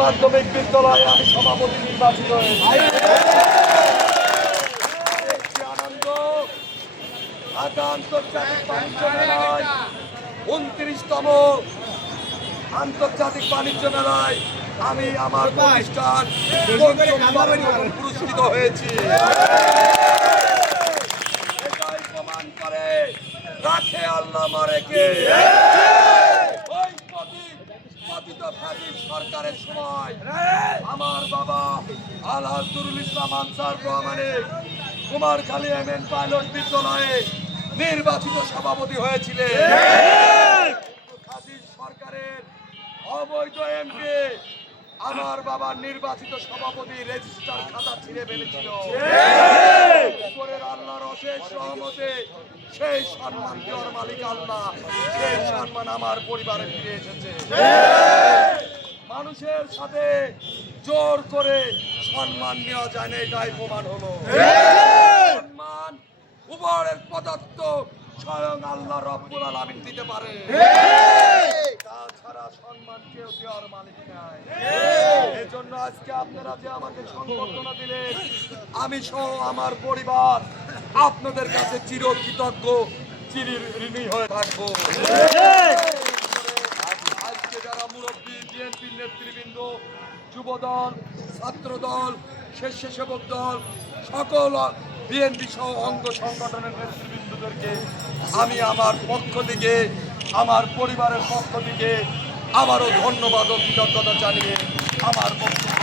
মাধ্যমিক বিদ্যালয়ে আমি সভাপতি নির্বাচিত হয়েছি। আনন্দ ঢাকা আন্তর্জাতিক বাণিজ্য মেলায় 29তম আন্তর্জাতিক বাণিজ্য মেলায় আমি আমার প্রতিষ্ঠান পুরস্কৃত হয়েছি। এটাই প্রমাণ করে রাখে আল্লাহ মারেকে। সরকারের সময় আমার বাবা আলহাজুরুল ইসলাম আনসার রহমানের কুমারখালী এমএন পাইলট বিদ্যালয়ে নির্বাচিত সভাপতি হয়েছিলেন। সরকারের অবৈধ এমপি আমার বাবার নির্বাচিত সভাপতি রেজিস্টার খাতা ছিঁড়ে ফেলেছিল। উপরের আল্লাহর অশেষ রহমতে সেই সম্মান দেওয়ার মালিক আল্লাহ, সেই সম্মান আমার পরিবারে ফিরে এসেছে। মানুষের সাথে জোর করে সম্মান নেওয়া যায় না, এটাই প্রমাণ হলো। সম্মান উপরের প্রদত্ত স্বয়ং আল্লাহ রব্বুল আলামিন দিতে পারে, তাছাড়া সম্মান কেউ দেওয়ার মালিক নাই। এজন্য আজকে আপনারা যে আমাকে সংবর্ধনা দিলেন, আমি সহ আমার পরিবার আপনাদের কাছে চিরকৃতজ্ঞ, চিরঋণী হয়ে থাকবো। আজকে যারা মুরব্বী, বিএনপির নেতৃবৃন্দ, যুবদল, ছাত্রদল, স্বেচ্ছাসেবক দল, সকল বিএনপি সহ অঙ্গ সংগঠনের নেতৃবৃন্দদেরকে আমি আমার পক্ষ থেকে, আমার পরিবারের পক্ষ থেকে আবারও ধন্যবাদ ও কৃতজ্ঞতা জানিয়ে আমার বক্তব্য